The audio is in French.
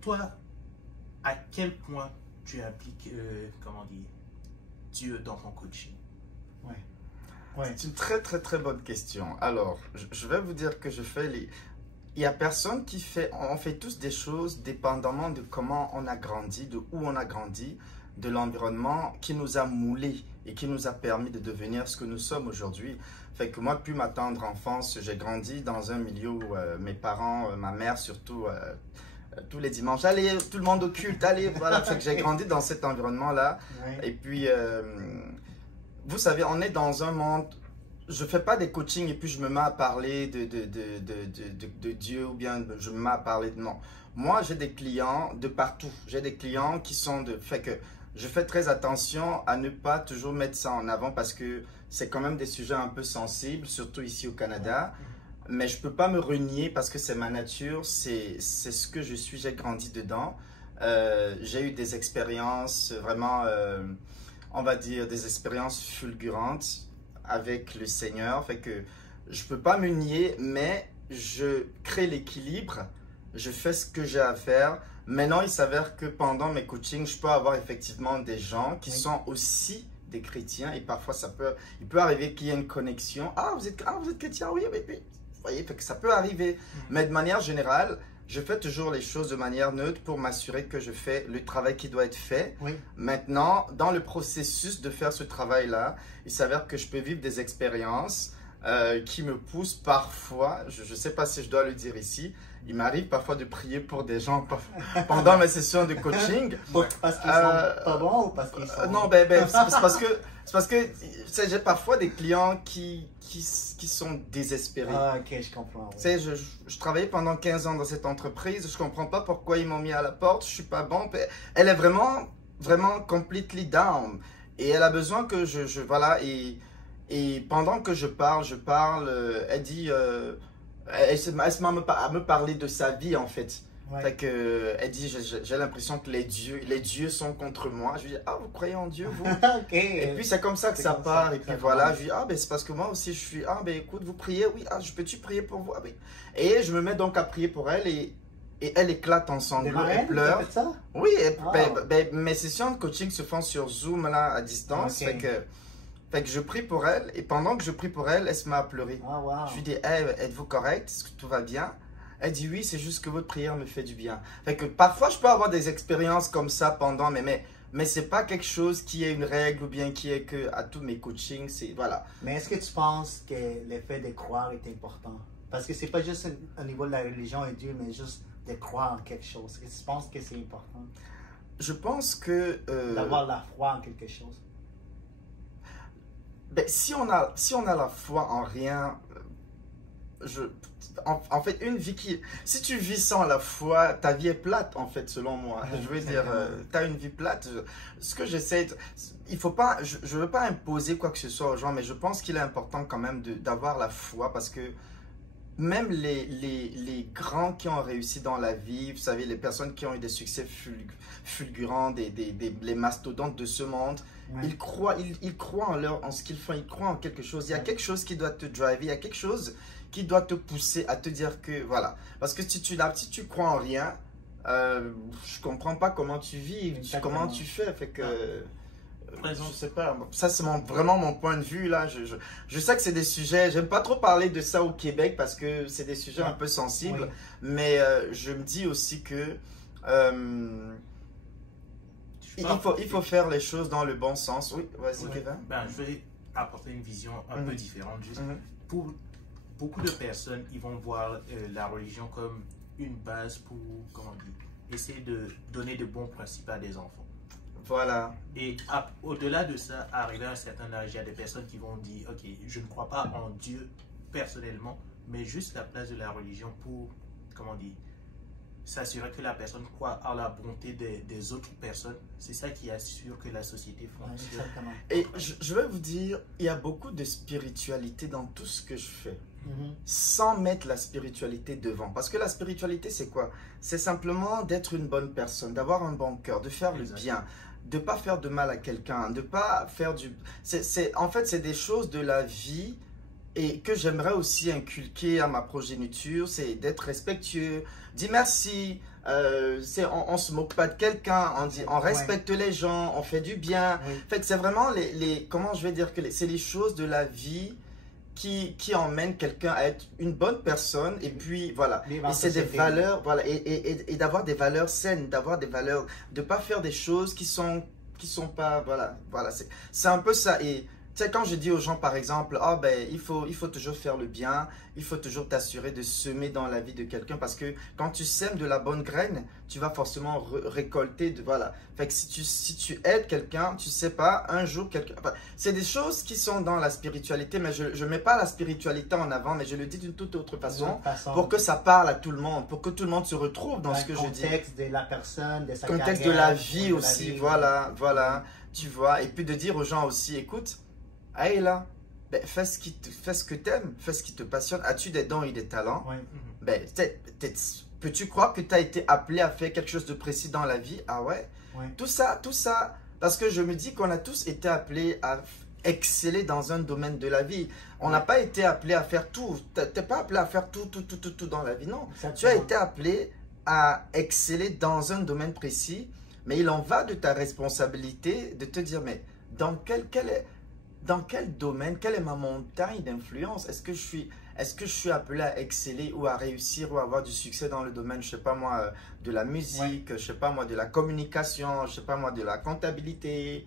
toi, à quel point tu impliques, comment dire, Dieu dans ton coaching? Ouais. Ouais. C'est une très bonne question. Alors, je vais vous dire que je fais les... Il y a personne qui fait... On fait tous des choses dépendamment de comment on a grandi, de où on a grandi, de l'environnement qui nous a moulés et qui nous a permis de devenir ce que nous sommes aujourd'hui. Fait que moi, depuis ma tendre enfance, j'ai grandi dans un milieu où mes parents, ma mère surtout, tous les dimanches, allez, tout le monde au culte, allez, voilà. Fait que j'ai grandi dans cet environnement-là. Ouais. Et puis, vous savez, on est dans un monde... Je ne fais pas des coachings et puis je me mets à parler de Dieu ou bien je me mets à parler de... Non. Moi, j'ai des clients de partout. J'ai des clients qui sont de... Fait que je fais très attention à ne pas toujours mettre ça en avant parce que c'est quand même des sujets un peu sensibles, surtout ici au Canada. Mais je ne peux pas me renier parce que c'est ma nature, c'est ce que je suis, j'ai grandi dedans. J'ai eu des expériences vraiment, on va dire, des expériences fulgurantes avec le Seigneur. Fait que je ne peux pas me nier, mais je crée l'équilibre, je fais ce que j'ai à faire. Maintenant, il s'avère que pendant mes coachings, je peux avoir effectivement des gens qui sont aussi des chrétiens et parfois il peut arriver qu'il y ait une connexion. Ah, vous êtes chrétien? Oui, oui, oui. Vous voyez, fait que ça peut arriver. Mais de manière générale, je fais toujours les choses de manière neutre pour m'assurer que je fais le travail qui doit être fait. Oui. Maintenant, dans le processus de faire ce travail-là, il s'avère que je peux vivre des expériences qui me poussent parfois, je ne sais pas si je dois le dire ici, il m'arrive parfois de prier pour des gens pendant mes sessions de coaching. Parce qu'ils sont pas bons ou parce qu'ils sont... Non, c'est parce que j'ai parfois des clients qui sont désespérés. Ah, ok, je comprends. Ouais. Tu sais, je travaillais pendant 15 ans dans cette entreprise, je comprends pas pourquoi ils m'ont mis à la porte, je suis pas bon. Elle est vraiment completely down. Et elle a besoin que voilà, et pendant que je parle, elle dit, elle se met à me parler de sa vie en fait. Ouais. Fait que, elle dit, j'ai l'impression que les dieux sont contre moi. Je lui dis, ah, vous croyez en Dieu, vous? Ok. Et puis c'est comme ça que ça comme part. ça Et que puis ça voilà, commence. je dis, ah, ben c'est parce que moi aussi je suis, ah, ben écoute, vous priez, oui, ah, peux-tu prier pour vous? Ah, ben. Et je me mets donc à prier pour elle et elle éclate en Des sanglots, marraines, elle pleure. tu fais ça? Oui, Wow. mes sessions de coaching se font sur Zoom là, à distance. Ok. Fait que je prie pour elle et pendant que je prie pour elle, elle se met à pleurer. Ah, wow. Je lui dis, hey, êtes-vous correct? Est-ce que tout va bien? Elle dit oui, c'est juste que votre prière me fait du bien. Fait que parfois, je peux avoir des expériences comme ça pendant, mais c'est pas quelque chose qui est une règle ou bien qui est que à tous mes coachings, c'est voilà. Mais est-ce que tu penses que le fait de croire est important? Parce que c'est pas juste au niveau de la religion et Dieu, mais juste de croire en quelque chose. Est-ce que tu penses que c'est important? Je pense que D'avoir la foi en quelque chose. ben, si on a la foi en rien, en fait, une vie qui... Si tu vis sans la foi, ta vie est plate, en fait, selon moi. Ouais, Je veux dire, tu as une vie plate. Ce que j'essaie... Il faut pas... Je ne veux pas imposer quoi que ce soit aux gens, mais je pense qu'il est important quand même d'avoir la foi parce que même les grands qui ont réussi dans la vie, vous savez, les personnes qui ont eu des succès fulgurants, les mastodontes de ce monde, Ouais. ils croient en ce qu'ils font, ils croient en quelque chose. Il y a quelque chose qui doit te driver, il y a quelque chose qui doit te pousser à te dire que, voilà. Parce que si tu crois en rien, je comprends pas comment tu vis, comment tu fais. Fait que, je sais pas, ça c'est vraiment mon point de vue là. Je sais que c'est des sujets, j'aime pas trop parler de ça au Québec parce que c'est des sujets un peu sensibles, Oui. mais je me dis aussi que il faut faire les choses dans le bon sens. Oui, vas-y, Ouais. Kevin. Ben, je vais apporter une vision un peu différente. Juste pour beaucoup de personnes, ils vont voir la religion comme une base pour, comment dire, essayer de donner de bons principes à des enfants. Voilà. Et au-delà de ça, arrivé à un certain âge, il y a des personnes qui vont dire, ok, je ne crois pas en Dieu personnellement, mais juste la place de la religion pour, comment dire, s'assurer que la personne croit à la bonté des autres personnes. C'est ça qui assure que la société fonctionne. Ouais, exactement. Et je vais vous dire, il y a beaucoup de spiritualité dans tout ce que je fais, sans mettre la spiritualité devant. Parce que la spiritualité, c'est quoi? C'est simplement d'être une bonne personne, d'avoir un bon cœur, de faire le bien, de ne pas faire de mal à quelqu'un, de ne pas faire du... En fait, c'est des choses de la vie et que j'aimerais aussi inculquer à ma progéniture, c'est d'être respectueux, dire merci, on se moque pas de quelqu'un, on respecte les gens, on fait du bien. Oui. En fait, c'est vraiment comment je vais dire que c'est les choses de la vie qui emmènent quelqu'un à être une bonne personne. Et puis, voilà. Vivre en Et c'est des société. valeurs, voilà. Et d'avoir des valeurs saines, d'avoir des valeurs, de pas faire des choses qui sont pas, voilà. C'est un peu ça. Et tu sais, quand je dis aux gens, par exemple, ah ben, il faut toujours faire le bien, il faut toujours t'assurer de semer dans la vie de quelqu'un parce que quand tu sèmes de la bonne graine, tu vas forcément récolter, voilà. Fait que si tu aides quelqu'un, tu sais pas, un jour, quelqu'un... Enfin, c'est des choses qui sont dans la spiritualité, mais je ne mets pas la spiritualité en avant, mais je le dis d'une toute autre façon pour que ça parle à tout le monde, pour que tout le monde se retrouve dans ce que je dis. Le contexte de la personne, de sa Contexte carrière, de la vie aussi, voilà, tu vois. Et puis de dire aux gens aussi, écoute, hey là, ben, fais ce que t'aimes, fais ce qui te passionne. As-tu des dons et des talents? Oui. Ben, peux-tu croire que tu as été appelé à faire quelque chose de précis dans la vie? Ah ouais? Oui. Tout ça, parce que je me dis qu'on a tous été appelés à exceller dans un domaine de la vie. On n'a pas été appelé à faire tout. Tu n'es pas appelé à faire tout dans la vie, non. Exactement. Tu as été appelé à exceller dans un domaine précis, mais il en va de ta responsabilité de te dire, mais dans quel domaine, quelle est ma montagne d'influence? Est-ce que je suis appelé à exceller ou à réussir ou à avoir du succès dans le domaine, je sais pas moi, de la musique, je sais pas moi, de la communication, je sais pas moi, de la comptabilité,